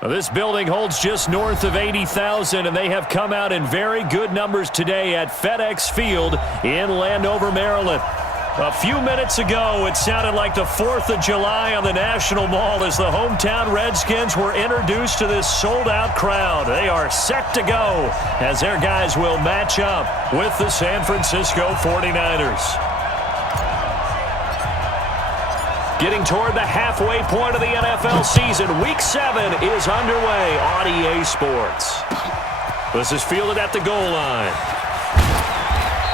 Well, this building holds just north of 80,000, and they have come out in very good numbers today at FedEx Field in Landover, Maryland. A few minutes ago, it sounded like the 4th of July on the National Mall as the hometown Redskins were introduced to this sold-out crowd. They are set to go as their guys will match up with the San Francisco 49ers. Getting toward the halfway point of the NFL season, Week 7 is underway on EA Sports. This is fielded at the goal line.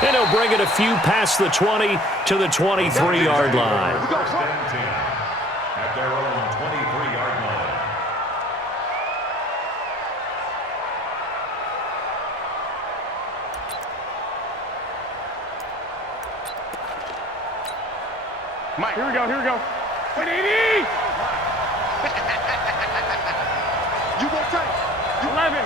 And he'll bring it a few past the 20 to the 23-yard line. At their own 23-yard line. Mike, here we go. 180! You go tight. 11.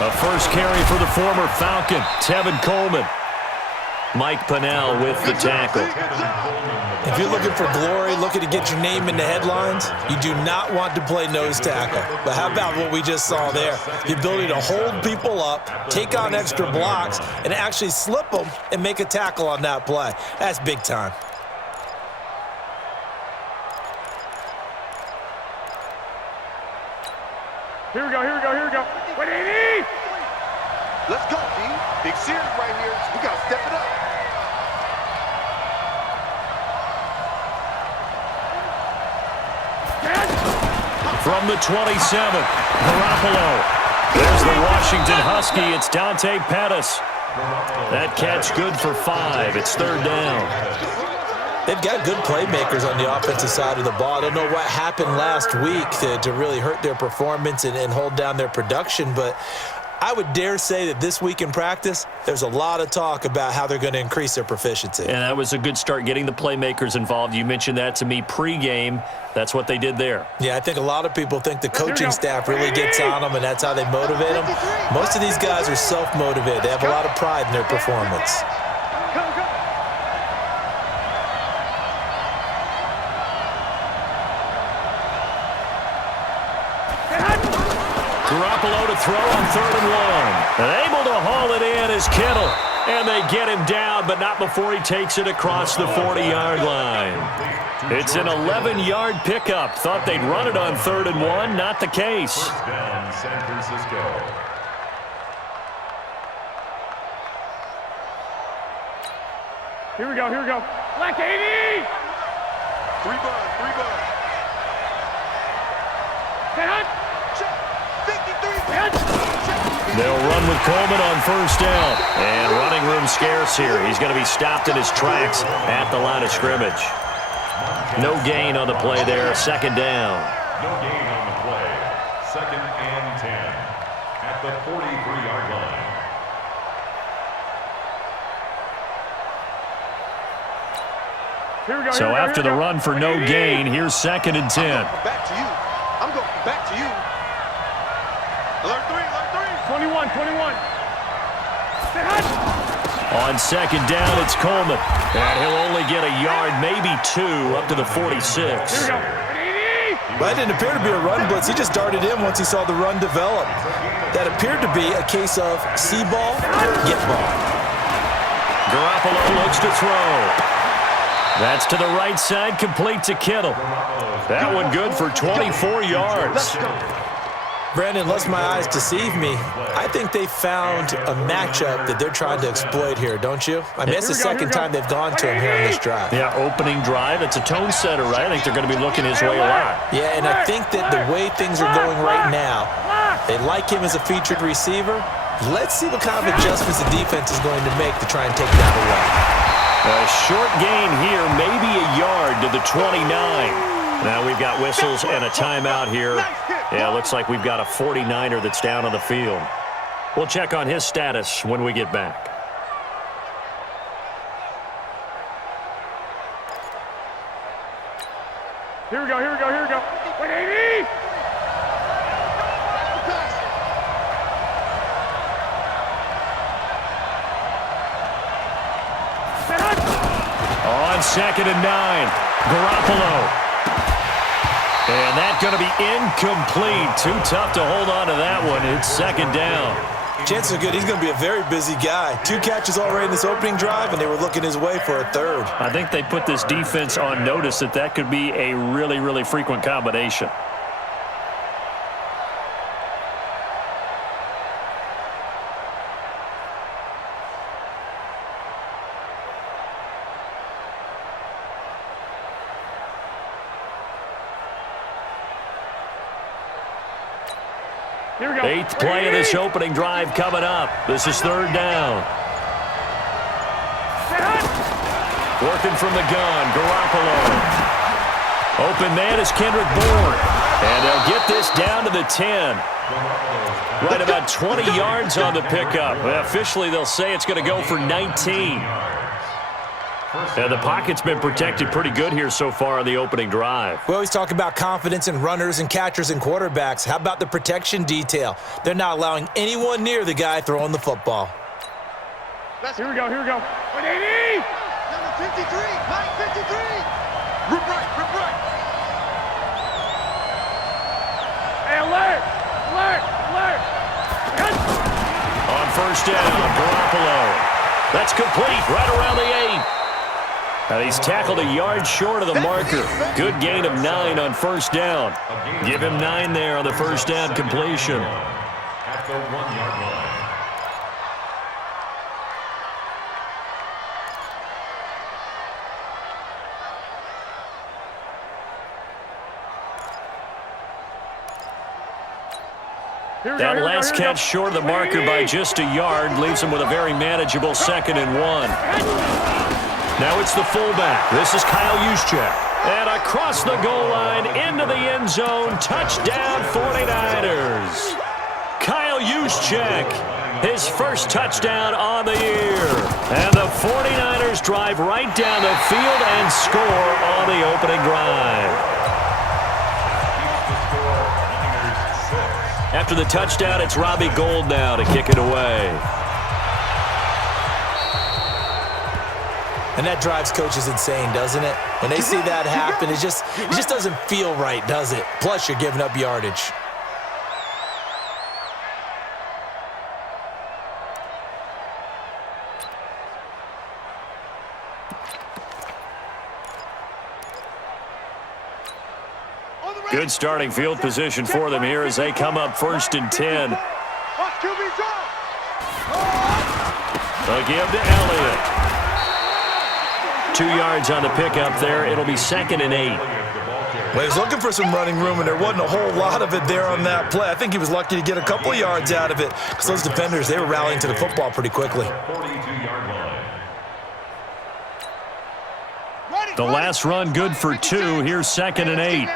A first carry for the former Falcon, Tevin Coleman. Mike Pennell with the tackle. If you're looking for glory, looking to get your name in the headlines, you do not want to play nose tackle. But how about what we just saw there? The ability to hold people up, take on extra blocks, and actually slip them and make a tackle on that play. That's big time. Here we go. 180! Let's go, D. Big series right here. We got to step it up. From the 27, Garoppolo. There's the Washington Husky. It's Dante Pettis. That catch good for 5. It's 3rd down. They've got good playmakers on the offensive side of the ball. I don't know what happened last week to really hurt their performance and hold down their production, but I would dare say that this week in practice, there's a lot of talk about how they're going to increase their proficiency. And that was a good start, getting the playmakers involved. You mentioned that to me pregame. That's what they did there. Yeah, I think a lot of people think the coaching staff really gets on them, and that's how they motivate them. Most of these guys are self-motivated. They have a lot of pride in their performance. Garoppolo to throw on 3rd and 1. And able to haul it in is Kittle. And they get him down, but not before he takes it across the 40-yard line. It's an 11-yard pickup. Thought they'd run it on 3rd and 1. Not the case. First down, San Francisco. Here we go. Black 80! 3 bud. They'll run with Coleman on 1st down. And running room scarce here. He's going to be stopped in his tracks at the line of scrimmage. No gain on the play there. 2nd down. No gain on the play. 2nd and 10 at the 43-yard line. So after the run for no gain, here's 2nd and 10. I'm going back to you. Alert 3. 21. On 2nd down, it's Coleman. And he'll only get a yard, maybe 2, up to the 46. That didn't appear to be a run blitz. He just darted in once he saw the run develop. That appeared to be a case of see ball, get ball. Garoppolo looks to throw. That's to the right side, complete to Kittle. That one good for 24 yards. Brandon, unless my eyes deceive me, I think they found a matchup that they're trying to exploit here, don't you? I mean, it's the second time they've gone to him here on this drive. Yeah, opening drive. It's a tone setter, right? I think they're going to be looking his way a lot. Yeah, and I think that the way things are going right now, they like him as a featured receiver. Let's see what kind of adjustments the defense is going to make to try and take that away. A short gain here, maybe a yard to the 29. Now we've got whistles and a timeout here. Yeah, looks like we've got a 49er that's down on the field. We'll check on his status when we get back. Here we go. 180! On 2nd and 9, Garoppolo. And that's going to be incomplete. Too tough to hold on to that one. It's second down. Chances are good he's going to be a very busy guy. 2 catches already in this opening drive, and they were looking his way for a third. I think they put this defense on notice that could be a really, really frequent combination. Here we go. 8th play of this opening drive coming up. This is third down. Working from the gun, Garoppolo. Open man is Kendrick Bourne. And they'll get this down to the 10. Right about 20 yards on the pickup. Officially, they'll say it's going to go for 19. And the pocket's been protected pretty good here so far on the opening drive. We always talk about confidence in runners and catchers and quarterbacks. How about the protection detail? They're not allowing anyone near the guy throwing the football. Here we go, here we go. 180! Number 53, line 53. Rip right, rip right. Hey, alert! Alert! Alert! On first down, Garoppolo. That's complete right around the 8. And he's tackled a yard short of the marker. Good gain of 9 on first down. Give him 9 there on the first down completion. At the 1-yard line. That last catch short of the marker by just a yard leaves him with a very manageable 2nd and 1. Now it's the fullback. This is Kyle Juszczyk. And across the goal line into the end zone. Touchdown 49ers. Kyle Juszczyk, his first touchdown on the year. And the 49ers drive right down the field and score on the opening drive. After the touchdown, it's Robbie Gould now to kick it away. And that drives coaches insane, doesn't it? When they see that happen, it just doesn't feel right, does it? Plus, you're giving up yardage. Good starting field position for them here as they come up 1st and 10. They'll give to Elliott. 2 yards on the pickup there. It'll be 2nd and 8. Well, he was looking for some running room, and there wasn't a whole lot of it there on that play. I think he was lucky to get a couple of yards out of it because those defenders, they were rallying to the football pretty quickly. The last run good for 2. Here's 2nd and 8.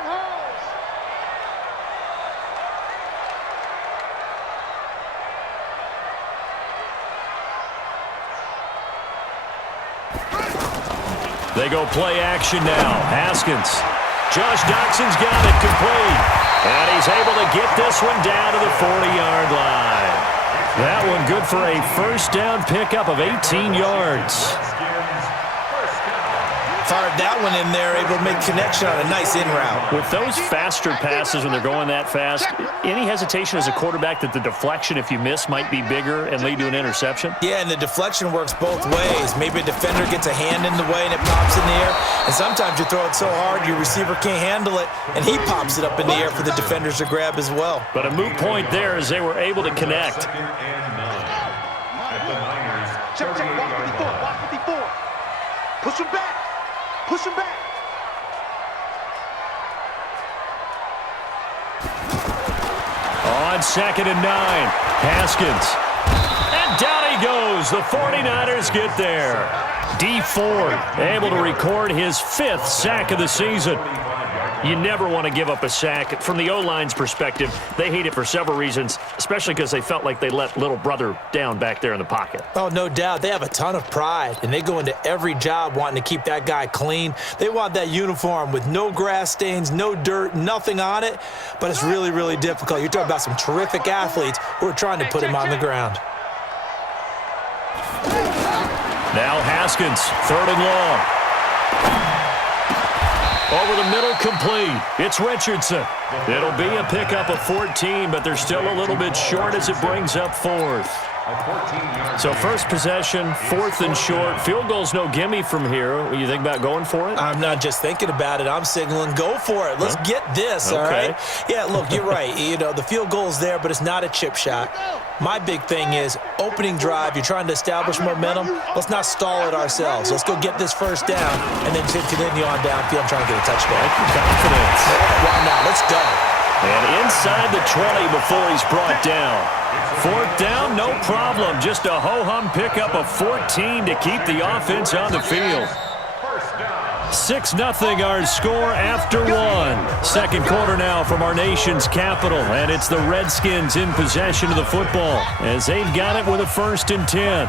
They go play action now. Haskins. Josh Doxson's got it complete. And he's able to get this one down to the 40-yard line. That one good for a first down pickup of 18 yards. Fired that one in there, able to make connection on a nice in route. With those faster passes when they're going that fast, any hesitation as a quarterback that the deflection, if you miss, might be bigger and lead to an interception? Yeah, and the deflection works both ways. Maybe a defender gets a hand in the way and it pops in the air. And sometimes you throw it so hard your receiver can't handle it, and he pops it up in the air for the defenders to grab as well. But a moot point there as they were able to connect. Check, watch 54, watch 54. Push him back. Push him back. On 2nd and 9, Haskins. And down he goes. The 49ers get there. D Ford able to record his 5th sack of the season. You never want to give up a sack. From the O-line's perspective, they hate it for several reasons, especially because they felt like they let little brother down back there in the pocket. Oh, no doubt. They have a ton of pride, and they go into every job wanting to keep that guy clean. They want that uniform with no grass stains, no dirt, nothing on it, but it's really, really difficult. You're talking about some terrific athletes who are trying to put him on the ground. Now Haskins, 3rd and long. Over the middle, complete. It's Richardson. It'll be a pickup of 14, but they're still a little bit short as it brings up fourth. So first possession, 4th and short. Field goal's no gimme from here. What do you think about going for it? I'm not just thinking about it. I'm signaling go for it. Let's get this, all right? Yeah, look, you're right. You know, the field goal's there, but it's not a chip shot. My big thing is opening drive. You're trying to establish momentum. Let's not stall it ourselves. Let's go get this first down and then continue on downfield and try and get a touchdown. Confidence. Why not? Let's go. And inside the 20 before he's brought down. 4th down, no problem. Just a ho-hum pickup of 14 to keep the offense on the field. 6-0 our score after one. Second quarter now from our nation's capital, and it's the Redskins in possession of the football as they've got it with a 1st and 10.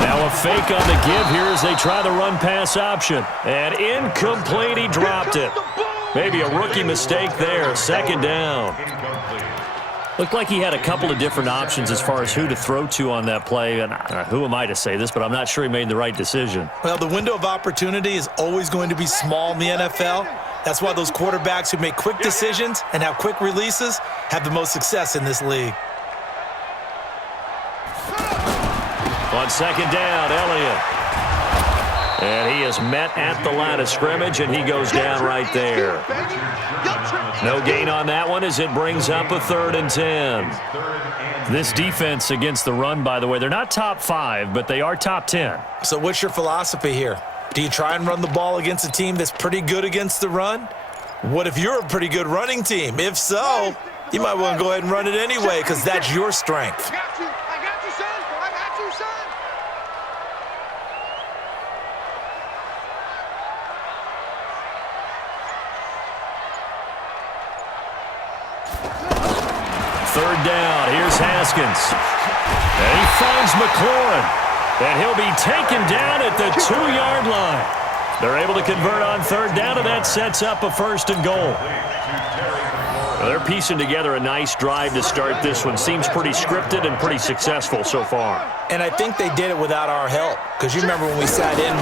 Now a fake on the give here as they try the run-pass option. And incomplete, he dropped it. Maybe a rookie mistake there, 2nd down. Looked like he had a couple of different options as far as who to throw to on that play. And who am I to say this, but I'm not sure he made the right decision. Well, the window of opportunity is always going to be small in the NFL. That's why those quarterbacks who make quick decisions and have quick releases have the most success in this league. On 2nd down, Elliott. And he is met at the line of scrimmage, and he goes down right there. No gain on that one as it brings up a 3rd and 10. This defense against the run, by the way, they're not top 5, but they are top 10. So what's your philosophy here? Do you try and run the ball against a team that's pretty good against the run? What if you're a pretty good running team? If so, you might want to go ahead and run it anyway because that's your strength. Third down, here's Haskins. And he finds McLaurin. And he'll be taken down at the 2-yard line. They're able to convert on 3rd down, and that sets up a 1st and goal. Well, they're piecing together a nice drive to start this one. Seems pretty scripted and pretty successful so far. And I think they did it without our help. Because you remember when we sat in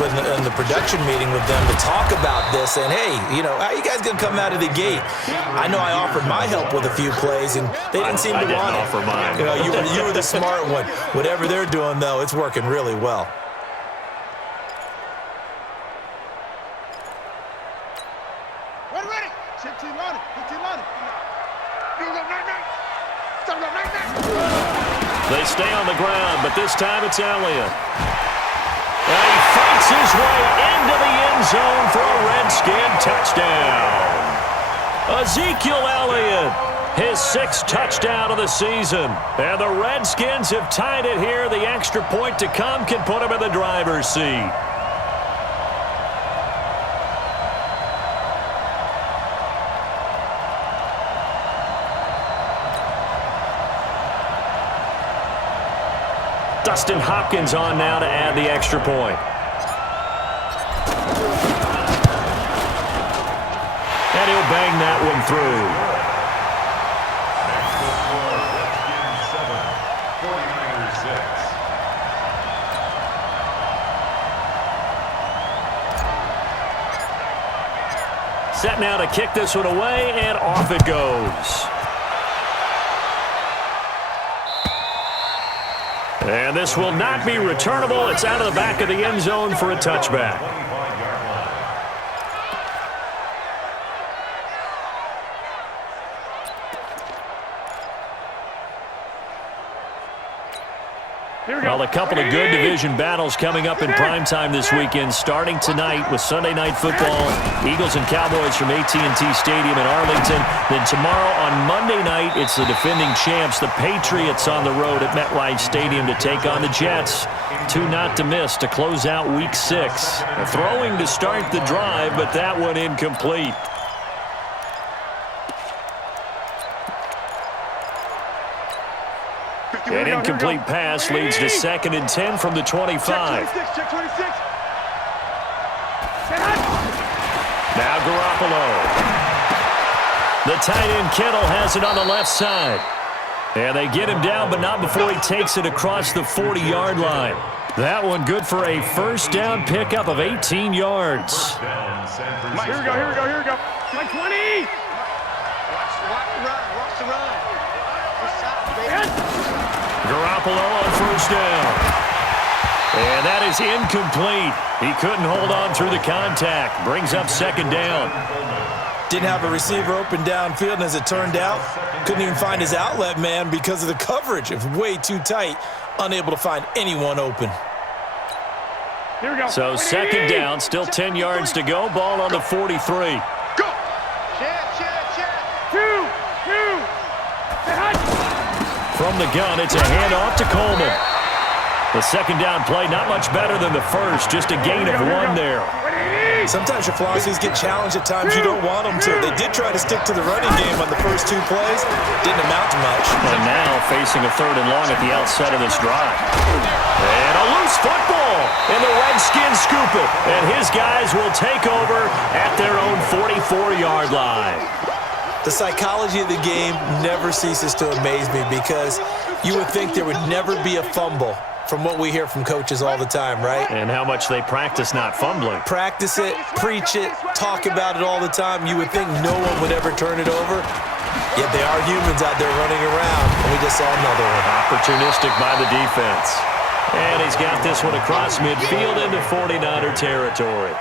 the production meeting with them to talk about this, and hey, you know, how are you guys going to come out of the gate? I know I offered my help with a few plays, and they didn't seem to want it. Offer mine. You know, you were the smart one. Whatever they're doing, though, it's working really well. They stay on the ground, but this time it's Elliott. And he fights his way into the end zone for a Redskin touchdown. Ezekiel Elliott, his 6th touchdown of the season. And the Redskins have tied it here. The extra point to come can put him in the driver's seat. Dustin Hopkins on now to add the extra point. And he'll bang that one through. Set now to kick this one away, and off it goes. And this will not be returnable. It's out of the back of the end zone for a touchback. Well, a couple of good division battles coming up in primetime this weekend, starting tonight with Sunday Night Football, Eagles and Cowboys from AT&T Stadium in Arlington. Then tomorrow on Monday night, it's the defending champs, the Patriots, on the road at MetLife Stadium to take on the Jets. 2 not to miss to close out Week 6. Throwing to start the drive, but that one incomplete. An incomplete pass leads to 2nd and 10 from the 25. Check 26. Now Garoppolo. The tight end Kittle has it on the left side. And they get him down, but not before he takes it across the 40-yard line. That one good for a first down pickup of 18 yards. Here we go, here we go, here we go. My 20! Watch the run, watch the run. Garoppolo on first down. And that is incomplete. He couldn't hold on through the contact. Brings up second down. Didn't have a receiver open downfield, and as it turned out, couldn't even find his outlet man because of the coverage. It was way too tight, unable to find anyone open. Here we go. So second down, still 10 yards to go. Ball on the 43. Go! Check. 2. From the gun, it's a handoff to Coleman. The second down play, not much better than the first, just a gain of 1 there. Sometimes your philosophies get challenged at times you don't want them to. They did try to stick to the running game on the first 2 plays. Didn't amount to much. And now facing a 3rd and long at the outset of this drive. And a loose football. And the Redskins scoop it. And his guys will take over at their own 44-yard line. The psychology of the game never ceases to amaze me because you would think there would never be a fumble from what we hear from coaches all the time, right? And how much they practice not fumbling. Practice it, preach it, talk about it all the time. You would think no one would ever turn it over. Yet they are humans out there running around, and we just saw another one. Opportunistic by the defense. And he's got this one across midfield into 49er territory.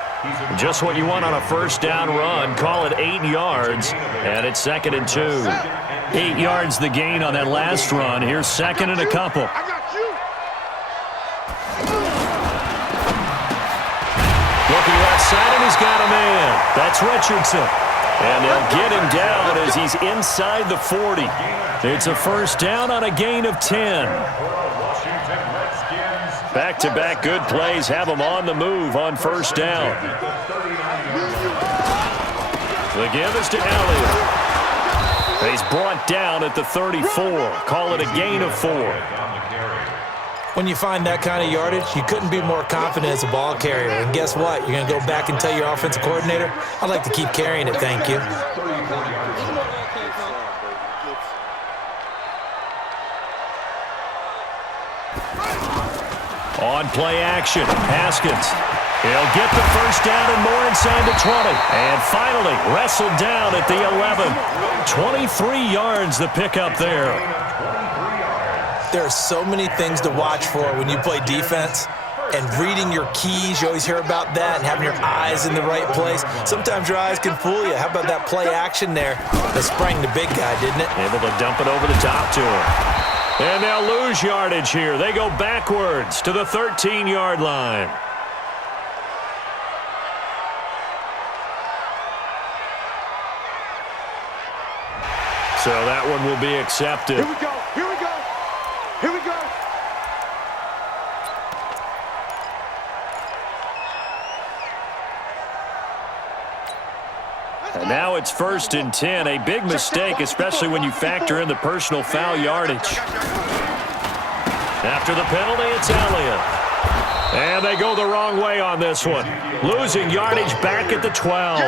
Just what you want on a first down run. Call it 8 yards, and it's 2nd and 2. 8 yards the gain on that last run. Here's 2nd and a couple. Looking outside, and he's got a man. That's Richardson. And they'll get him down as he's inside the 40. It's a first down on a gain of 10. Back-to-back good plays have him on the move on first down. The give is to Elliott. He's brought down at the 34. Call it a gain of 4. When you find that kind of yardage, you couldn't be more confident as a ball carrier. And guess what? You're going to go back and tell your offensive coordinator, I'd like to keep carrying it, thank you. On play action, Haskins. He'll get the first down and more inside the 20. And finally, wrestled down at the 11. 23 yards the pickup there. There are so many things to watch for when you play defense. And reading your keys, you always hear about that, and having your eyes in the right place. Sometimes your eyes can fool you. How about that play action there? That sprang the big guy, didn't it? Able to dump it over the top to him. And they'll lose yardage here. They go backwards to the 13-yard line. So that one will be accepted. Here we go, here we go, here we go. And now it's 1st and 10. A big mistake, especially when you factor in the personal foul yardage. After the penalty, it's Elliott. And they go the wrong way on this one. Losing yardage back at the 12.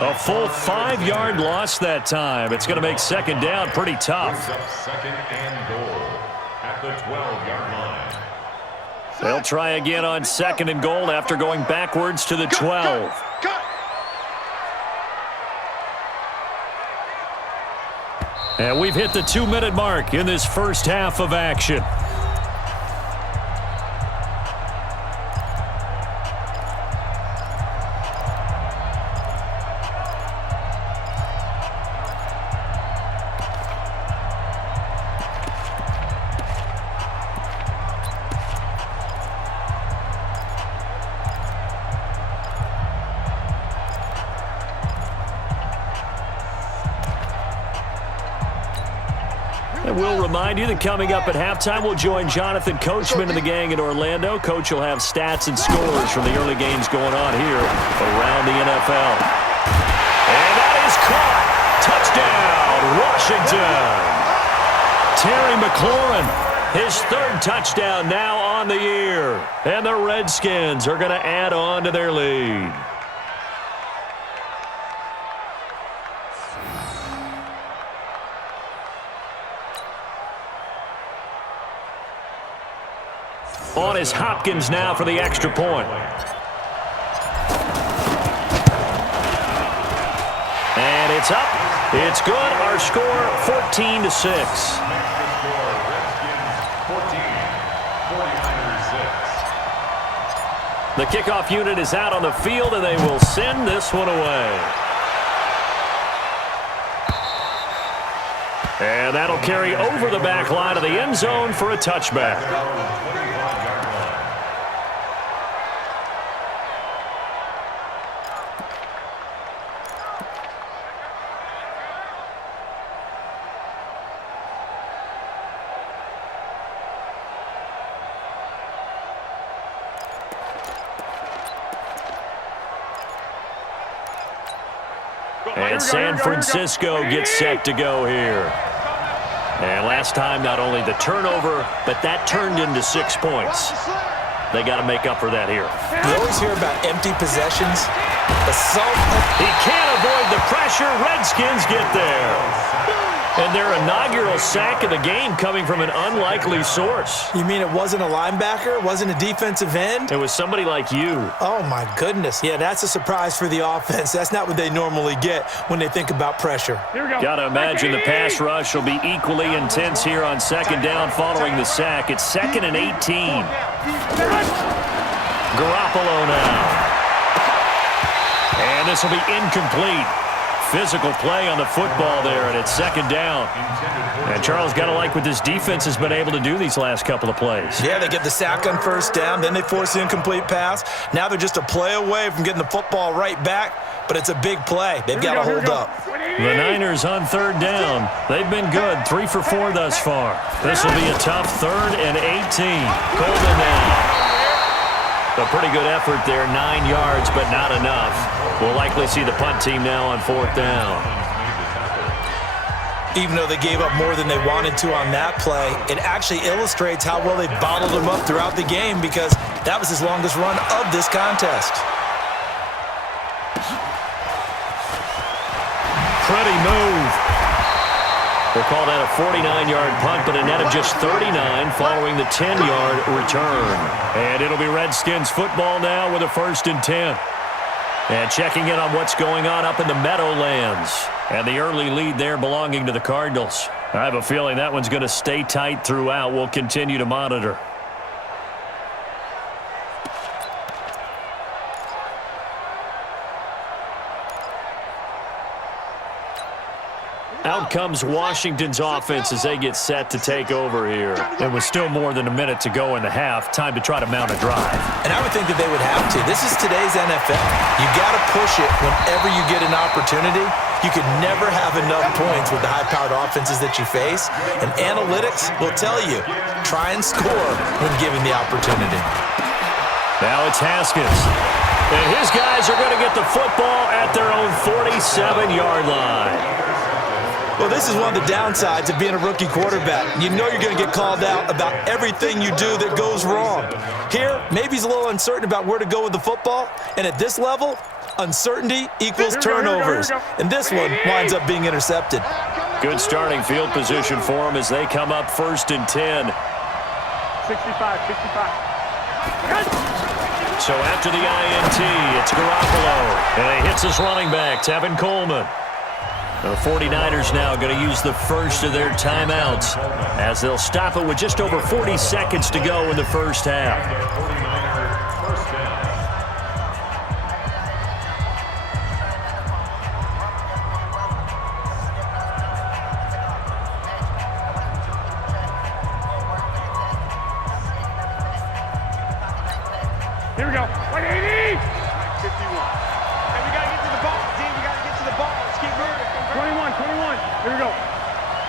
A full 5-yard loss that time. It's going to make second down pretty tough. Second and goal at the 12-yard line. They'll try again on 2nd and goal after going backwards to the 12. And we've hit the 2-minute mark in this first half of action. And we'll remind you that coming up at halftime, we'll join Jonathan Coachman and the gang in Orlando. Coach will have stats and scores from the early games going on here around the NFL. And that is caught. Touchdown, Washington. Terry McLaurin, his 3rd touchdown now on the year. And the Redskins are going to add on to their lead. On is Hopkins now for the extra point. And it's up. It's good. Our score, 14-6. Redskins 14, 49ers 6. The kickoff unit is out on the field, and they will send this one away. And that'll carry over the back line of the end zone for a touchback. And San Francisco gets set to go here. And last time, not only the turnover, but that turned into 6 points. They got to make up for that here. You always hear about empty possessions. He can't avoid the pressure. Redskins get there. And their inaugural sack of the game coming from an unlikely source. You mean it wasn't a linebacker? It wasn't a defensive end? It was somebody like you. Oh, my goodness. Yeah, that's a surprise for the offense. That's not what they normally get when they think about pressure. Here we go. Got to imagine the pass rush will be equally intense here on second down following the sack. It's 2nd and 18. Garoppolo now. And this will be incomplete. Physical play on the football there, and it's second down. And Charles, got to like what this defense has been able to do these last couple of plays. Yeah, they get the sack on first down, then they force the incomplete pass. Now they're just a play away from getting the football right back, but it's a big play. They've got to hold up. The Niners on third down. They've been good, 3 for 4 thus far. This will be a tough 3rd and 18. Coleman now. A pretty good effort there, 9 yards, but not enough. We'll likely see the punt team now on 4th down. Even though they gave up more than they wanted to on that play, it actually illustrates how well they bottled them up throughout the game because that was his longest run of this contest. Pretty move. We'll call that a 49-yard punt, but a net of just 39 following the 10-yard return. And it'll be Redskins football now with a 1st and 10. And checking in on what's going on up in the Meadowlands. And the early lead there belonging to the Cardinals. I have a feeling that one's going to stay tight throughout. We'll continue to monitor. Out comes Washington's offense as they get set to take over here. There was still more than a minute to go in the half. Time to try to mount a drive. And I would think that they would have to. This is today's NFL. You got to push it whenever you get an opportunity. You could never have enough points with the high-powered offenses that you face. And analytics will tell you, try and score when given the opportunity. Now it's Haskins. And his guys are going to get the football at their own 47-yard line. Well, this is one of the downsides of being a rookie quarterback. You know you're going to get called out about everything you do that goes wrong. Here, maybe he's a little uncertain about where to go with the football. And at this level, uncertainty equals turnovers. And this one winds up being intercepted. Good starting field position for him as they come up 1st and 10. 65. So after the INT, it's Garoppolo. And he hits his running back, Tevin Coleman. The 49ers now going to use the first of their timeouts as they'll stop it with just over 40 seconds to go in the first half. Here we go. 180. 51. And we got to get to the ball, team. We got to get to the ball. Let's keep moving. 21. Here we go.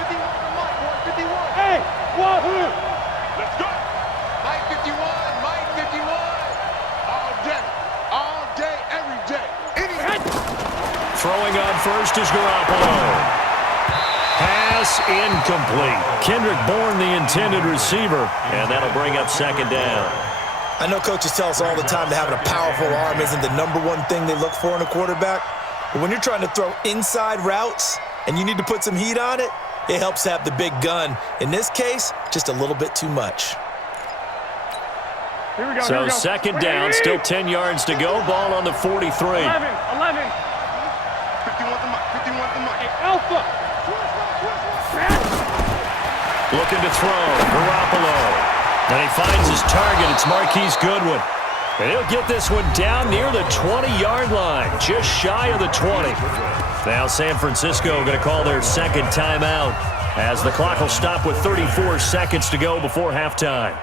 51 for Mike, boy. 51. Hey, wahoo! Let's go. Mike 51. All day, every day. Throwing on first is Garoppolo. Pass incomplete. Kendrick Bourne, the intended receiver, and that'll bring up 2nd down. I know coaches tell us all the time that having a powerful arm isn't the #1 thing they look for in a quarterback. But when you're trying to throw inside routes and you need to put some heat on it, it helps to have the big gun. In this case, just a little bit too much. Here we go. So second down, still 10 yards to go. Ball on the 43. 11. 51 to Mike. Hey, Alpha. Looking to throw. Garoppolo. And he finds his target. It's Marquise Goodwin. And he'll get this one down near the 20-yard line, just shy of the 20. Now San Francisco going to call their second timeout as the clock will stop with 34 seconds to go before halftime.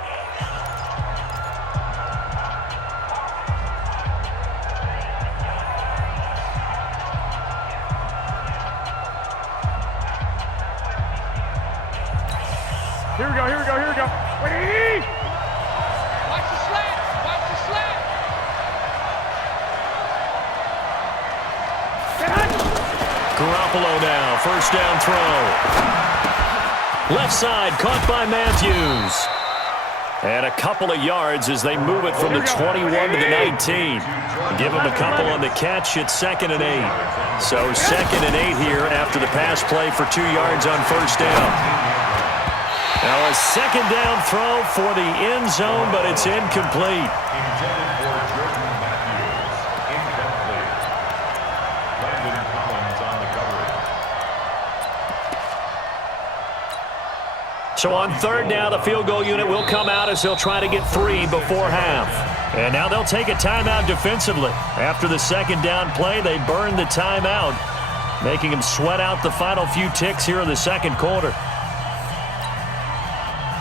Here we go. Wait! Watch the slant. Garoppolo now, first down throw. Left side, caught by Matthews. And a couple of yards as they move it from the 21 to the 19. Give him a couple on the catch. It's 2nd and 8. So 2nd and 8 here after the pass play for 2 yards on first down. Now a second down throw for the end zone, but it's incomplete. Intended for Jordan Matthews. Incomplete. Landon Collins on the coverage. So on third down, the field goal unit will come out as they'll try to get 3 before half. And now they'll take a timeout defensively. After the second down play, they burn the timeout, making them sweat out the final few ticks here in the second quarter.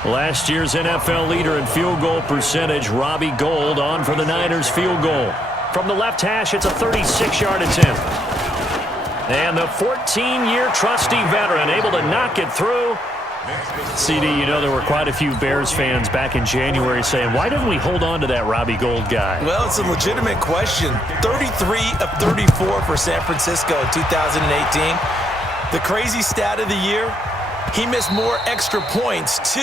Last year's NFL leader in field goal percentage, Robbie Gould, on for the Niners field goal. From the left hash, it's a 36-yard attempt. And the 14-year trusty veteran able to knock it through. CD, you know there were quite a few Bears fans back in January saying, why didn't we hold on to that Robbie Gould guy? Well, it's a legitimate question. 33 of 34 for San Francisco in 2018. The crazy stat of the year, he missed more extra points, 2,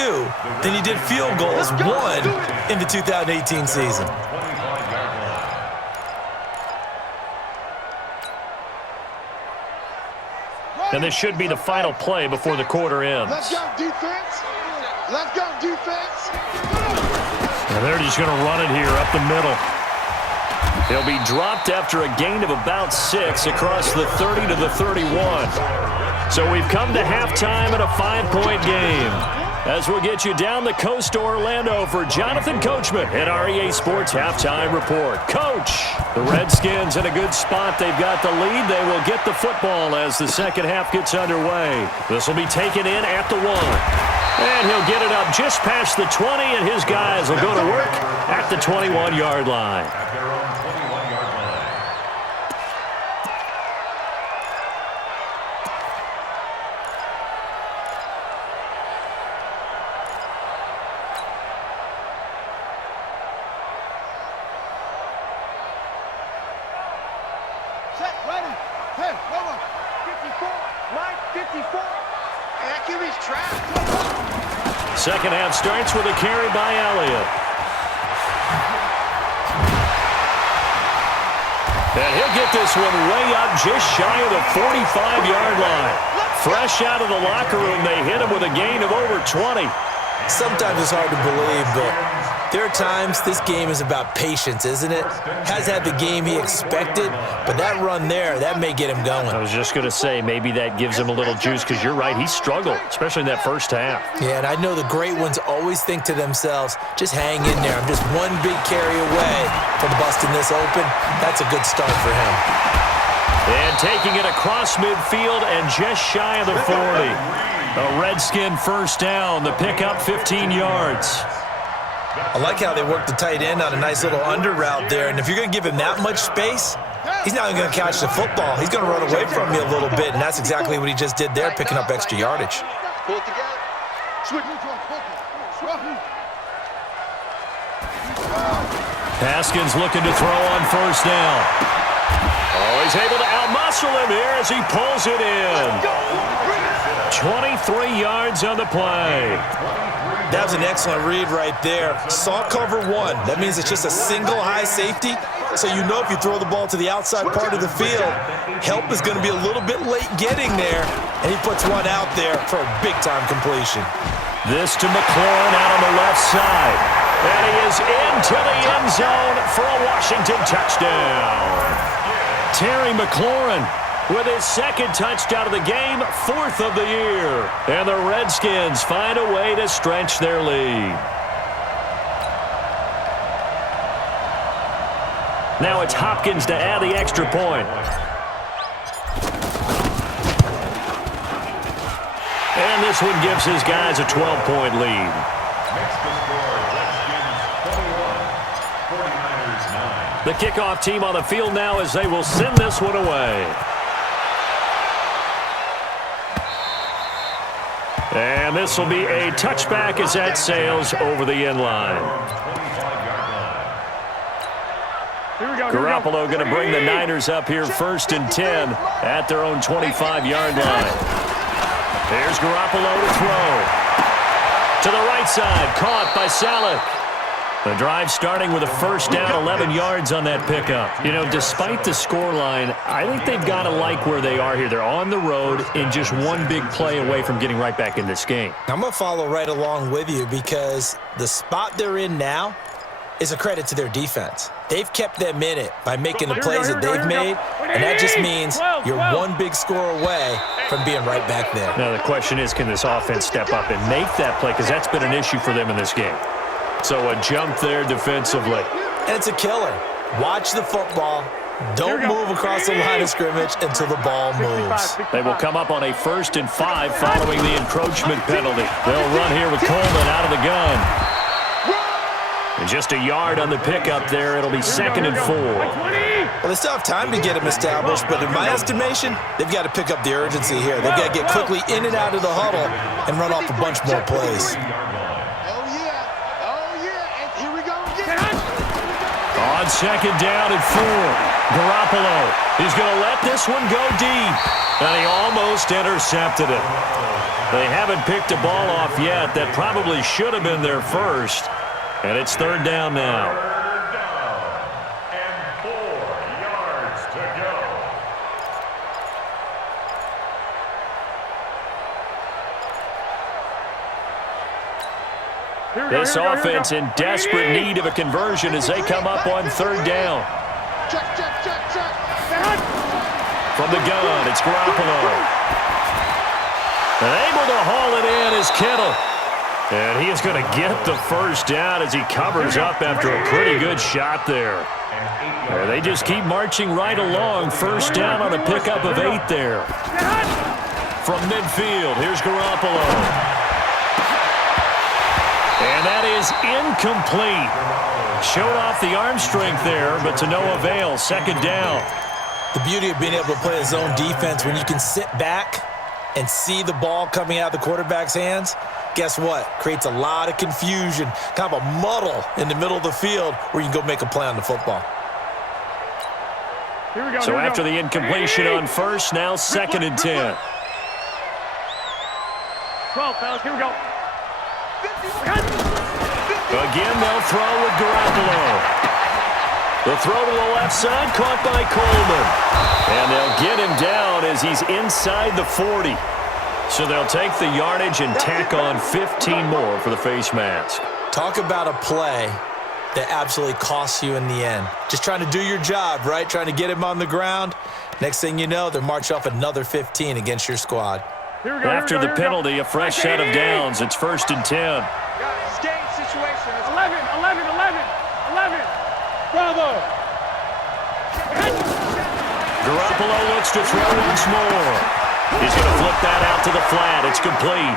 than he did field goals, 1 in the 2018 season. And this should be the final play before the quarter ends. Let's go, defense. Let's go, defense. And they're just going to run it here up the middle. He'll be dropped after a gain of about 6 across the 30 to the 31. So we've come to halftime in a 5-point game. As we'll get you down the coast to Orlando for Jonathan Coachman at REA Sports Halftime Report. Coach, the Redskins in a good spot. They've got the lead. They will get the football as the second half gets underway. This will be taken in at the 1. And he'll get it up just past the 20, and his guys will go to work at the 21-yard line. At their own 21-yard line. Set, ready. Hey, come on. 54. Mike, 54. And that QB's trapped. Second half starts with a carry by Elliott. And he'll get this one way up just shy of the 45-yard line. Fresh out of the locker room, they hit him with a gain of over 20. Sometimes it's hard to believe, but there are times this game is about patience, isn't it? Has had the game he expected, but that run there, that may get him going. I was just going to say, maybe that gives him a little juice, because you're right, he struggled, especially in that first half. Yeah, and I know the great ones always think to themselves, just hang in there. I'm just one big carry away from busting this open. That's a good start for him. And taking it across midfield and just shy of the 40. A Redskin first down, the pickup 15 yards. I like how they work the tight end on a nice little under route there, and if you're going to give him that much space, he's not even going to catch the football. He's going to run away from you a little bit, and that's exactly what he just did there, picking up extra yardage. Pull it together. Switch. Haskins looking to throw on first down. Oh, he's able to outmuscle him here as he pulls it in. 23 yards on the play. That was an excellent read right there. Saw cover 1. That means it's just a single high safety. So you know if you throw the ball to the outside part of the field, help is going to be a little bit late getting there. And he puts one out there for a big-time completion. This to McLaurin out on the left side. And he is into the end zone for a Washington touchdown. Terry McLaurin with his second touchdown of the game, 4th of the year. And the Redskins find a way to stretch their lead. Now it's Hopkins to add the extra point. And this one gives his guys a 12-point lead. Next to score, Redskins 21, 49ers 9. The kickoff team on the field now as they will send this one away. And this will be a touchback as that sails over the end line. Garoppolo going to bring the Niners up here 1st and 10 at their own 25-yard line. Here's Garoppolo to throw. To the right side, caught by Saleh. The drive starting with a first down, 11 yards on that pickup. You know, despite the scoreline, I think they've got to like where they are here. They're on the road and just one big play away from getting right back in this game. I'm going to follow right along with you because the spot they're in now is a credit to their defense. They've kept them in it by making the plays that they've made, and that just means you're one big score away from being right back there. Now the question is, can this offense step up and make that play? Because that's been an issue for them in this game. So a jump there defensively. And it's a killer. Watch the football. Don't move across the line of scrimmage until the ball moves. They will come up on a 1st and 5 following the encroachment penalty. They'll run here with Coleman out of the gun. And just a yard on the pickup there. It'll be 2nd and 4. Well, they still have time to get them established, but in my estimation, they've got to pick up the urgency here. They've got to get quickly in and out of the huddle and run off a bunch more plays. On 2nd down and 4, Garoppolo. He's going to let this one go deep. And he almost intercepted it. They haven't picked a ball off yet. That probably should have been their first. And it's 3rd down now. 3rd down and 4 yards to go. This offense in desperate need of a conversion as they come up on 3rd down. From the gun, it's Garoppolo. And able to haul it in is Kittle. And he is going to get the first down as he covers up after a pretty good shot there. They just keep marching right along. First down on a pickup of 8 there. From midfield, here's Garoppolo. And that is incomplete. Showed off the arm strength there, but to no avail. 2nd down. The beauty of being able to play a zone defense when you can sit back and see the ball coming out of the quarterback's hands, guess what? Creates a lot of confusion, kind of a muddle in the middle of the field where you can go make a play on the football. So after the incompletion on 1st, now 2nd and 10. 12, fellas, here we go. Again, they'll throw with Garoppolo. The throw to the left side, caught by Coleman. And they'll get him down as he's inside the 40. So they'll take the yardage and tack on 15 more for the face mask. Talk about a play that absolutely costs you in the end. Just trying to do your job, right? Trying to get him on the ground. Next thing you know, they're marching off another 15 against your squad. After the penalty, a fresh set of downs. It's 1st and 10. Guys, game situation. It's 11. Bravo. Garoppolo looks to throw once more. He's going to flip that out to the flat. It's complete.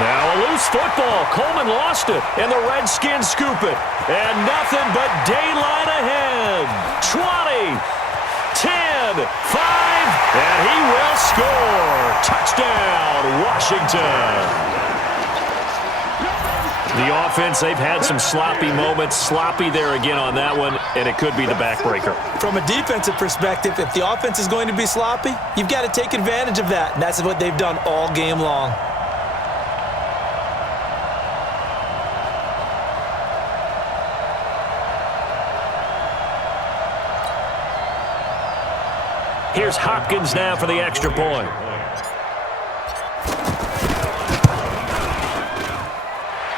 Now a loose football. Coleman lost it, and the Redskins scoop it. And nothing but daylight ahead. 20, 10, 5, and he will score. Touchdown, Washington. The offense, they've had some sloppy moments. Sloppy there again on that one, and it could be the backbreaker. From a defensive perspective, if the offense is going to be sloppy, you've got to take advantage of that. And that's what they've done all game long. Here's Hopkins now for the extra point.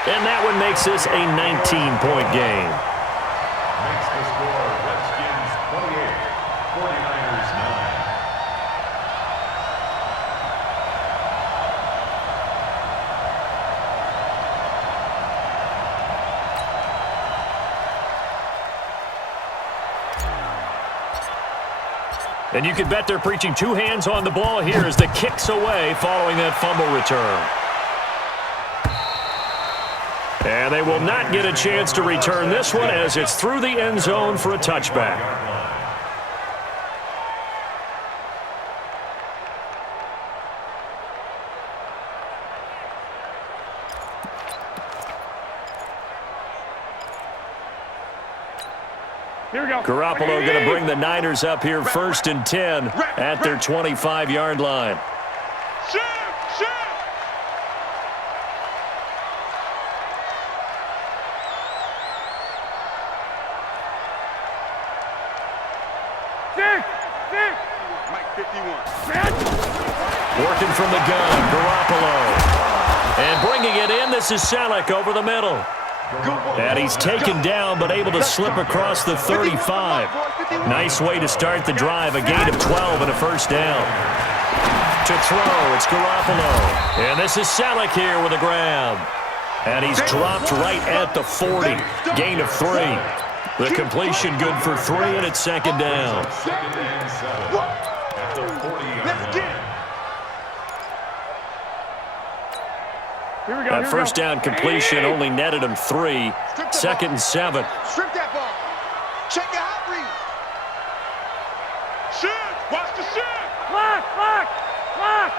And that one makes this a 19-point game. Makes the score Redskins 28, 49ers 9. And you can bet they're preaching two hands on the ball here as the kick's away following that fumble return. And they will not get a chance to return this one as it's through the end zone for a touchback. Here we go. Garoppolo going to bring the Niners up here 1st and 10 at their 25-yard line. Shoot! Shoot! Six! Mike 51. Working from the gun, Garoppolo. And bringing it in, this is Selleck over the middle. And he's taken down but able to slip across the 35. Nice way to start the drive, a gain of 12 and a first down. To throw, it's Garoppolo. And this is Selleck here with a grab. And he's dropped right at the 40. Gain of 3. The completion good for 3, and it's 2nd down. 2nd and 7 at the 40-yard line. That first down completion only netted him 3. 2nd and 7. Strip that ball. Check out, read. Shoot! Watch the shoot! Lock! Lock! Lock!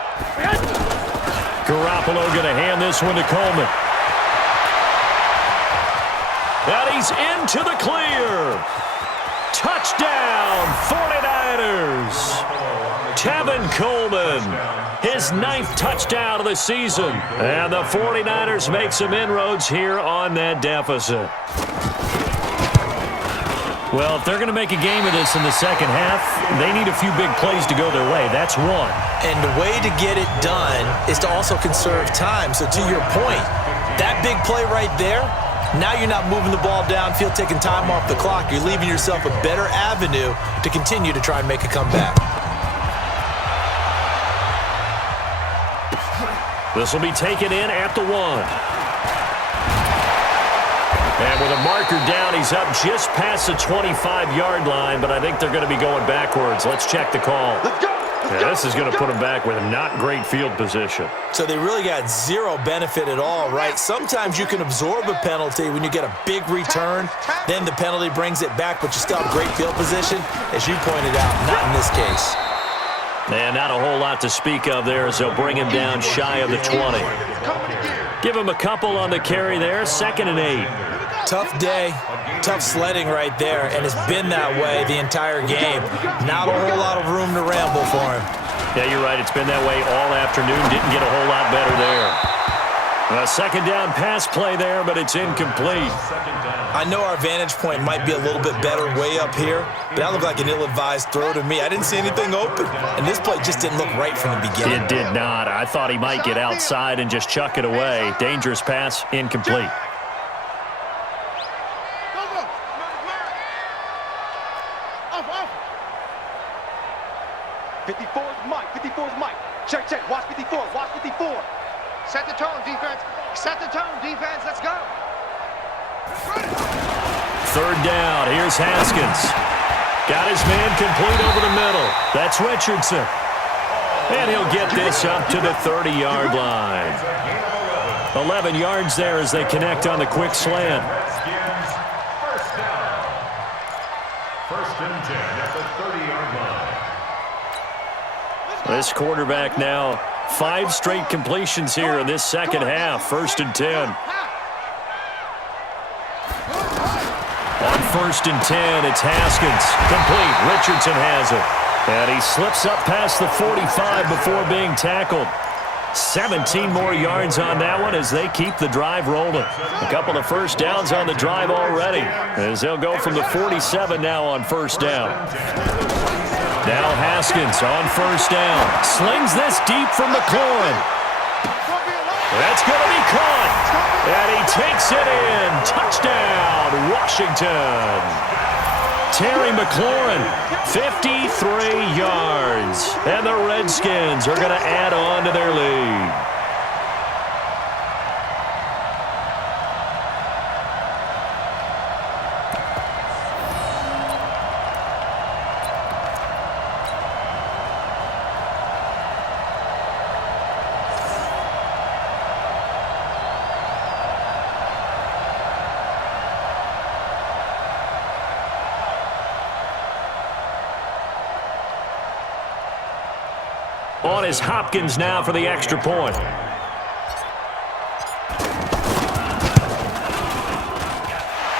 Garoppolo going to hand this one to Coleman. And he's into the clear. Touchdown, 49ers. Tevin Coleman, his 9th touchdown of the season. And the 49ers make some inroads here on that deficit. Well, if they're going to make a game of this in the second half, they need a few big plays to go their way. That's one. And the way to get it done is to also conserve time. So to your point, that big play right there, now you're not moving the ball downfield, taking time off the clock. You're leaving yourself a better avenue to continue to try and make a comeback. This will be taken in at the 1. And with a marker down, he's up just past the 25-yard line, but I think they're going to be going backwards. Let's check the call. Yeah, this is going to put them back with not great field position. So they really got zero benefit at all, right? Sometimes you can absorb a penalty when you get a big return, then the penalty brings it back, but you still have great field position. As you pointed out, not in this case. And not a whole lot to speak of there as they'll bring him down shy of the 20. Give him a couple on the carry there, 2nd and 8. Tough day, tough sledding right there, and it's been that way the entire game. Not a whole lot of room to ramble for him. Yeah, you're right. It's been that way all afternoon. Didn't get a whole lot better there. A 2nd down pass play there, but it's incomplete. I know our vantage point might be a little bit better way up here, but that looked like an ill-advised throw to me. I didn't see anything open, and this play just didn't look right from the beginning. It did not. I thought he might get outside and just chuck it away. Dangerous pass, incomplete. Check, check. Watch 54. Watch 54. Set the tone, defense. Set the tone, defense. Let's go. 3rd down. Here's Haskins. Got his man complete over the middle. That's Richardson. And he'll get this up to the 30-yard line. 11 yards there as they connect on the quick slant. Redskins, first down. 1st and 10 at the 30-yard line. This quarterback now 5 straight completions here in this second half. 1st and 10. On 1st and 10, it's Haskins. Complete. Richardson has it. And he slips up past the 45 before being tackled. 17 more yards on that one as they keep the drive rolling. A couple of first downs on the drive already as they'll go from the 47 now on 1st down. Now Haskins on 1st down. Slings this deep from McLaurin. That's going to be caught. And he takes it in. Touchdown, Washington. Terry McLaurin, 53 yards. And the Redskins are going to add on to their lead. On is Hopkins now for the extra point.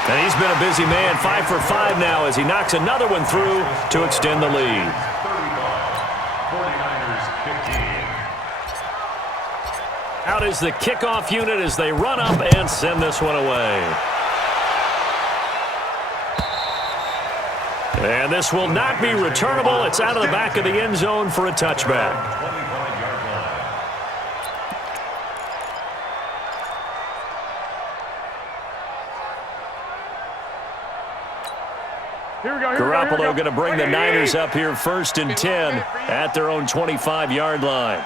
And he's been a busy man, 5 for 5 now as he knocks another one through to extend the lead. 49ers 15. Out is the kickoff unit as they run up and send this one away. And this will not be returnable. It's out of the back of the end zone for a touchback. 25-yard line. Here we go. Garoppolo going to bring the Niners up here 1st and 10 at their own 25-yard line.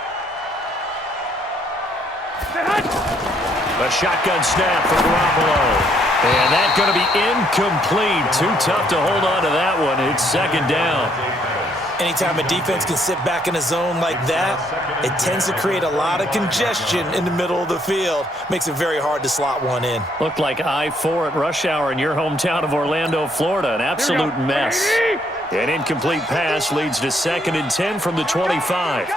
A shotgun snap for Garoppolo. And that's going to be incomplete. Too tough to hold on to that one. It's 2nd down. Anytime a defense can sit back in a zone like that, it tends to create a lot of congestion in the middle of the field. Makes it very hard to slot one in. Looked like I-4 at rush hour in your hometown of Orlando, Florida. An absolute mess. An incomplete pass leads to 2nd and 10 from the 25.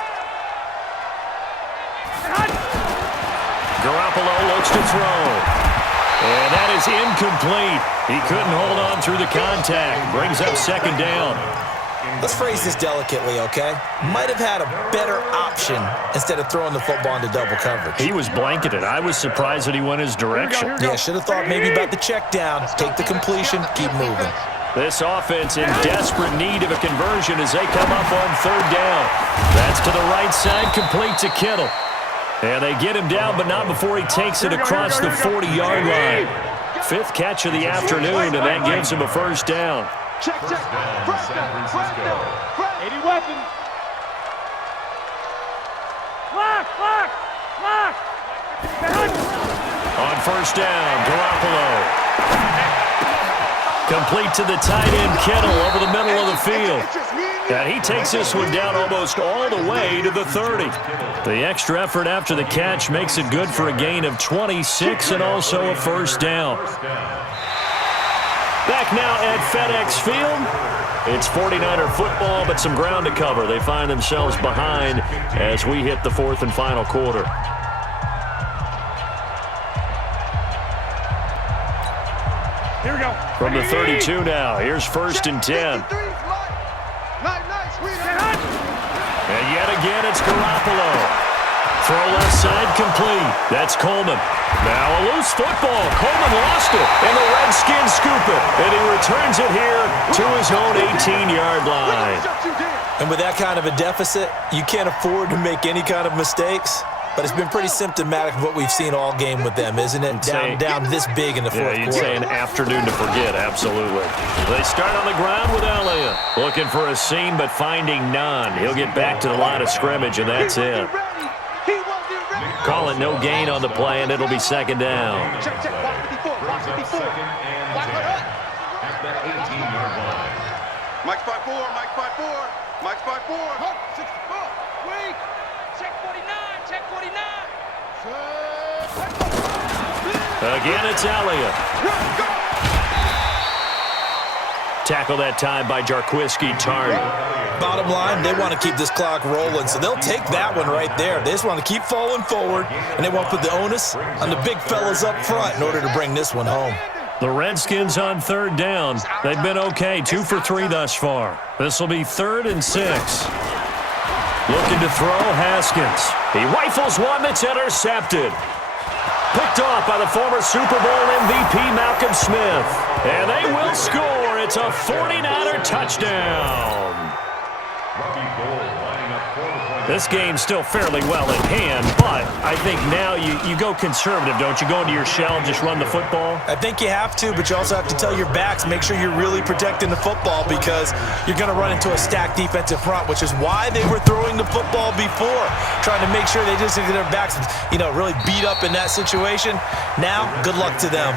Garoppolo looks to throw. And that is incomplete. He couldn't hold on through the contact. Brings up 2nd down. Let's phrase this delicately, okay? Might have had a better option instead of throwing the football into double coverage. He was blanketed. I was surprised that he went his direction. Yeah, should have thought maybe about the check down. Take the completion, keep moving. This offense in desperate need of a conversion as they come up on 3rd down. That's to the right side, complete to Kittle. And they get him down, but not before he takes it across the 40-yard line. 5th catch of the afternoon, and that gives him a 1st down. Check. San Francisco. 80 weapon. Lock. On 1st down, Garoppolo. Complete to the tight end, Kittle, over the middle of the field. And he takes this one down almost all the way to the 30. The extra effort after the catch makes it good for a gain of 26 and also a 1st down. Back now at FedEx Field. It's 49er football, but some ground to cover. They find themselves behind as we hit the 4th and final quarter. Here we go. From the 32 now, here's 1st and 10. And yet again, it's Garoppolo. Throw left side complete. That's Coleman. Now a loose football. Coleman lost it, and the Redskins scoop it. And he returns it here to his own 18-yard line. And with that kind of a deficit, you can't afford to make any kind of mistakes. But it's been pretty symptomatic of what we've seen all game with them, isn't it? Down this big in the 4th quarter. You'd say an afternoon to forget, absolutely. They start on the ground with Elliott. Looking for a seam, but finding none. He'll get back to the line of scrimmage, and that's it. Call it no gain on the play, and it'll be 2nd down. Check. Brings up 2nd and 10 at the 18-yard line. Mike's 5-4. Mike's 5-4. 64. Weak. Check 49. Again, it's Elliott. Tackle that time by Jarquiski Tardy. Bottom line, they want to keep this clock rolling, so they'll take that one right there. They just want to keep falling forward, and they want to put the onus on the big fellas up front in order to bring this one home. The Redskins on 3rd down. They've been okay, 2 for 3 thus far. This will be 3rd and 6. Looking to throw, Haskins. He rifles one that's intercepted. Picked off by the former Super Bowl MVP Malcolm Smith. And they will score. It's a 49er touchdown. Robbie Gould lining This game's still fairly well in hand, but I think now you go conservative, don't you? Go into your shell and just run the football? I think you have to, but you also have to tell your backs, make sure you're really protecting the football because you're going to run into a stacked defensive front, which is why they were throwing the football before, trying to make sure they just get their backs, really beat up in that situation. Now, good luck to them.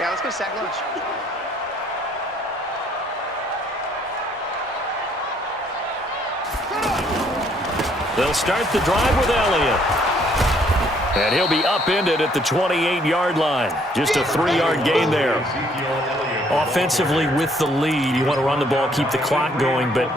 Yeah, let's go sack lunch. They'll start the drive with Elliott. And he'll be upended at the 28-yard line. Just a 3-yard gain there. Offensively with the lead, you want to run the ball, keep the clock going, but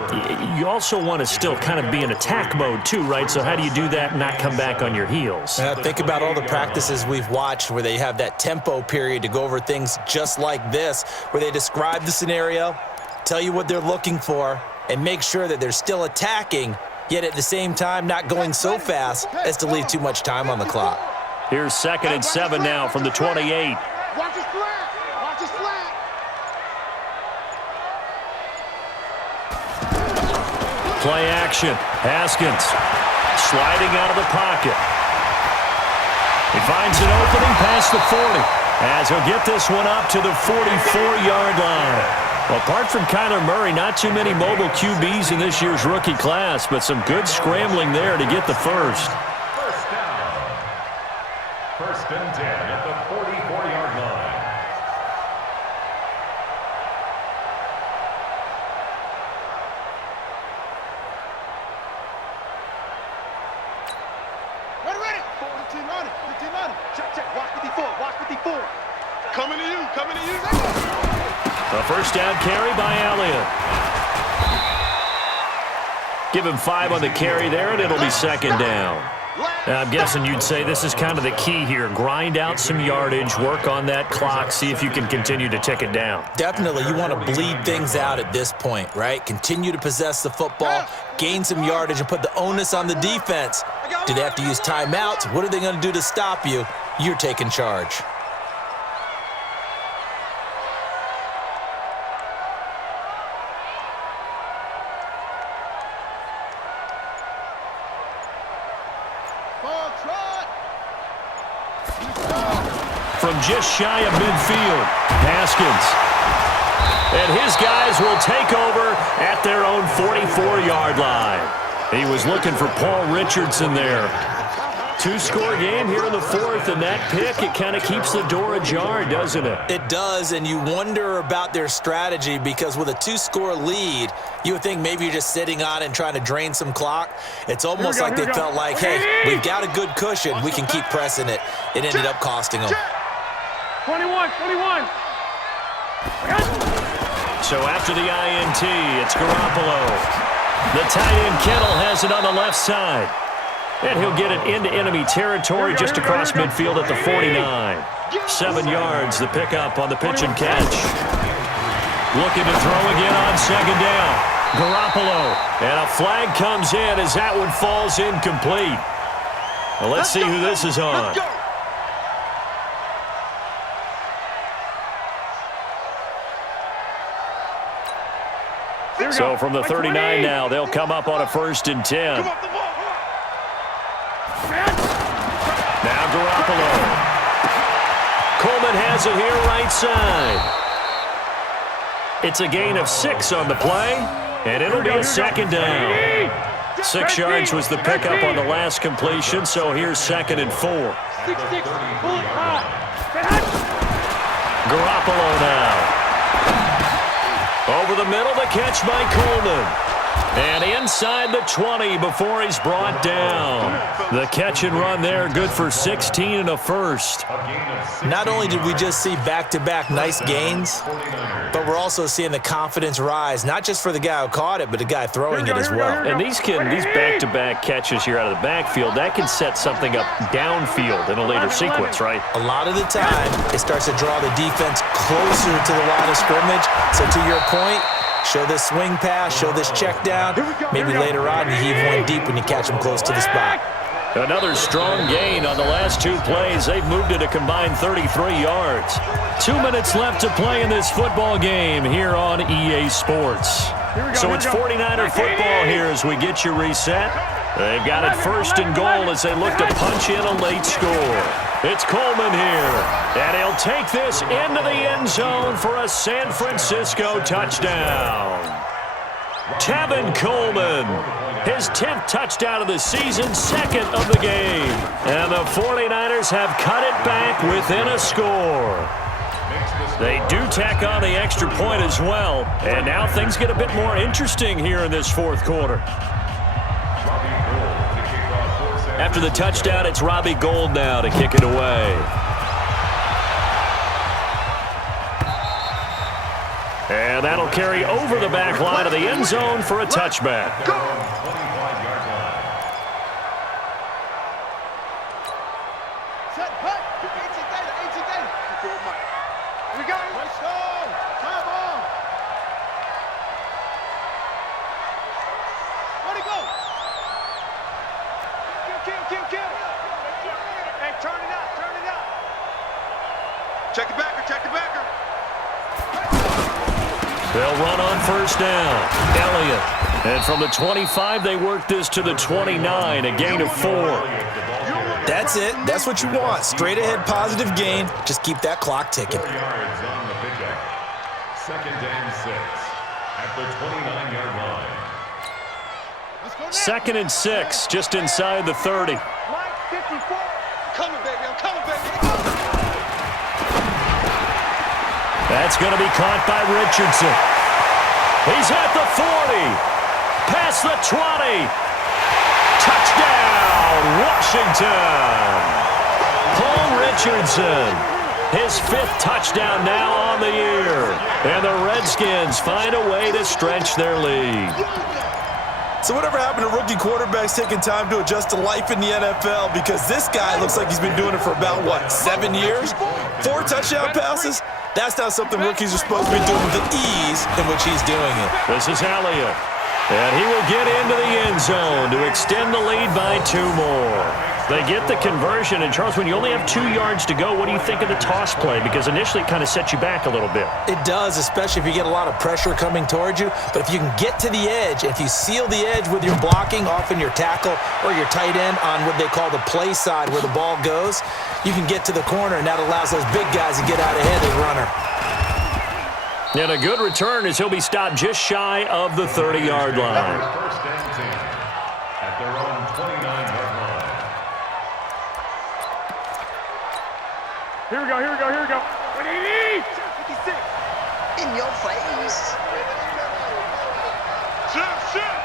you also want to still kind of be in attack mode too, right? So how do you do that and not come back on your heels? Think about all the practices we've watched where they have that tempo period to go over things just like this, where they describe the scenario, tell you what they're looking for, and make sure that they're still attacking, yet at the same time not going so fast as to leave too much time on the clock. Here's 2nd and 7 now from the 28. Watch his flat. Watch his flat. Play action. Haskins sliding out of the pocket. He finds an opening past the 40 as he'll get this one up to the 44-yard line. Well, apart from Kyler Murray, not too many mobile QBs in this year's rookie class, but some good scrambling there to get the first. First down. 1st and 10 at the 44-yard line. Ready. 15-money. Check. Watch 54. Watch 54. Coming to you. A first down carry by Elliott. Give him 5 on the carry there, and it'll be 2nd down. Now, I'm guessing you'd say this is kind of the key here. Grind out some yardage, work on that clock, see if you can continue to tick it down. Definitely, you want to bleed things out at this point, right? Continue to possess the football, gain some yardage, and put the onus on the defense. Do they have to use timeouts? What are they going to do to stop you? You're taking charge. From just shy of midfield, Haskins. And his guys will take over at their own 44-yard line. He was looking for Paul Richardson there. 2-score game here in the 4th, and that pick, it kind of keeps the door ajar, doesn't it? It does, and you wonder about their strategy because with a 2-score lead, you would think maybe you're just sitting on and trying to drain some clock. It's almost like they felt like, hey, we've got a good cushion. We can keep pressing it. It ended up costing them. 21. So after the INT, it's Garoppolo. The tight end Kittle has it on the left side. And he'll get it into enemy territory just across midfield at the 49. 7 yards, the pickup on the pitch and catch. Looking to throw again on 2nd down. Garoppolo. And a flag comes in as that one falls incomplete. Well, let's see who this is on. So from the 39 now, they'll come up on a 1st and 10. Now Garoppolo. Coleman has it here right side. It's a gain of 6 on the play, and it'll be a 2nd down. 6 yards was the pickup on the last completion, so here's 2nd and 4. Garoppolo now. Over the middle, the catch by Coleman. And inside the 20 before he's brought down. The catch and run there, good for 16 and a first. Not only did we just see back-to-back nice gains, but we're also seeing the confidence rise, not just for the guy who caught it, but the guy throwing it as well. And these back-to-back catches here out of the backfield, that can set something up downfield in a later sequence, right? A lot of the time, it starts to draw the defense closer to the line of scrimmage. So to your point, show this swing pass, show this check down. Maybe later on you heave one deep when you catch them close to the spot. Another strong gain on the last two plays. They've moved it a combined 33 yards. 2 minutes left to play in this football game here on EA Sports. So it's 49er football here as we get you reset. They've got it first and goal as they look to punch in a late score. It's Coleman here, and he'll take this into the end zone for a San Francisco touchdown. Tevin Coleman, his 10th touchdown of the season, second of the game. And the 49ers have cut it back within a score. They do tack on the extra point as well, and now things get a bit more interesting here in this fourth quarter. After the touchdown, it's Robbie Gould now to kick it away. And that'll carry over the back line of the end zone for a touchback. They'll run on first down. Elliott. And from the 25, they work this to the 29, a gain of 4. That's it. That's what you want. Straight ahead positive gain. Just keep that clock ticking. 4 yards on the pickup. 2nd and 6 at the 29-yard line. 2nd and 6, just inside the 30. Coming, baby. I'm coming, baby. That's going to be caught by Richardson. He's at the 40. Past the 20. Touchdown, Washington. Paul Richardson, his 5th touchdown now on the year. And the Redskins find a way to stretch their lead. So whatever happened to rookie quarterbacks taking time to adjust to life in the NFL? Because this guy looks like he's been doing it for about, 7 years? 4 touchdown passes? That's not something rookies are supposed to be doing with the ease in which he's doing it. This is Elliott. And he will get into the end zone to extend the lead by 2 more. They get the conversion. And, Charles, when you only have 2 yards to go, what do you think of the toss play? Because initially it kind of sets you back a little bit. It does, especially if you get a lot of pressure coming towards you. But if you can get to the edge, if you seal the edge with your blocking, often your tackle or your tight end on what they call the play side where the ball goes, you can get to the corner, and that allows those big guys to get out ahead of the runner. And a good return as he'll be stopped just shy of the 30-yard line. 1st and 10 at their own 29-yard line. Here we go. 180! 56. In your face. Shoot.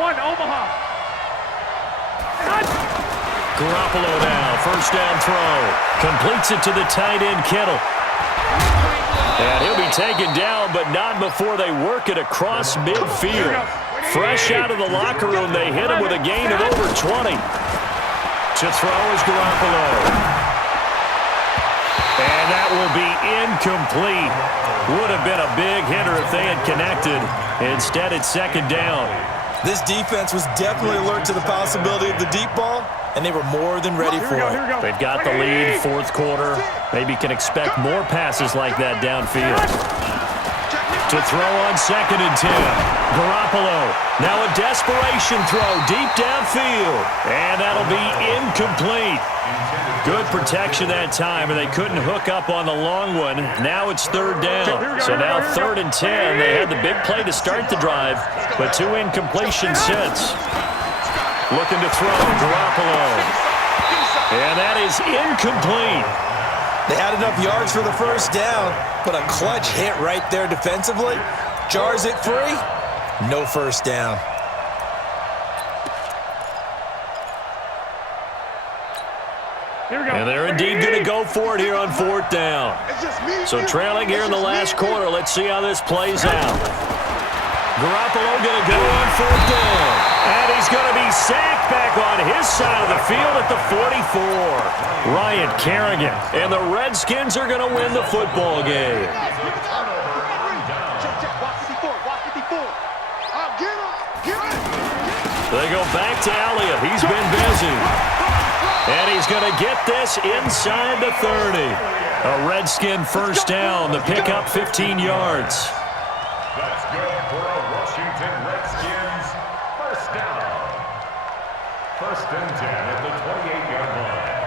1, Omaha. Garoppolo now, first down throw. Completes it to the tight end, Kittle. And he'll be taken down, but not before they work it across midfield. Fresh out of the locker room, they hit him with a gain of over 20. To throw is Garoppolo. And that will be incomplete. Would have been a big hitter if they had connected. Instead, it's 2nd down. This defense was definitely alert to the possibility of the deep ball, and they were more than ready for it. They've got the lead, 4th quarter. Maybe can expect more passes like that downfield. To throw on 2nd and 10. Garoppolo. Now a desperation throw deep downfield. And that'll be incomplete. Good protection that time, and they couldn't hook up on the long one. Now it's 3rd down. So now 3rd and 10. They had the big play to start the drive, but 2 incompletions since. Looking to throw, Garoppolo. And that is incomplete. They had enough yards for the first down, but a clutch hit right there defensively jars it free. No first down. And they're indeed going to go for it here on 4th down. So trailing here in the last quarter. Let's see how this plays out. Garoppolo going to go on 4th down. And he's going to be sacked back on his side of the field at the 44. Ryan Kerrigan. And the Redskins are going to win the football game. They go back to Elliott. He's been busy. And he's going to get this inside the 30. A Redskin first down. The pickup 15 yards. That's good for a Washington Redskins first down. 1st and 10 at the 28-yard line.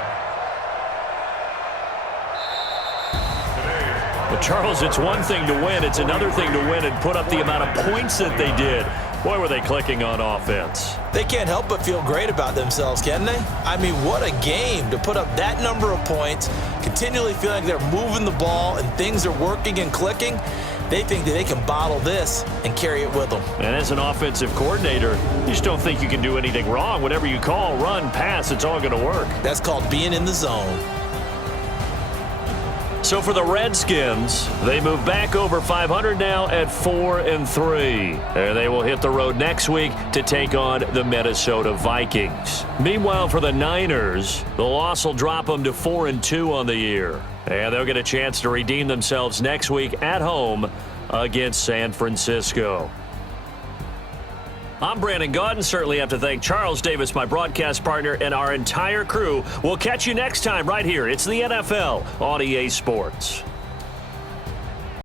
But Charles, it's one thing to win. It's another thing to win and put up the amount of points that they did. Boy, were they clicking on offense. They can't help but feel great about themselves, can they? I mean, what a game to put up that number of points, continually feeling like they're moving the ball and things are working and clicking. They think that they can bottle this and carry it with them. And as an offensive coordinator, you just don't think you can do anything wrong. Whatever you call, run, pass, it's all going to work. That's called being in the zone. So for the Redskins, they move back over 500 now at 4-3. And they will hit the road next week to take on the Minnesota Vikings. Meanwhile, for the Niners, the loss will drop them to 4-2 on the year. And they'll get a chance to redeem themselves next week at home against San Francisco. I'm Brandon Gaudin. Certainly have to thank Charles Davis, my broadcast partner, and our entire crew. We'll catch you next time right here. It's the NFL on EA Sports.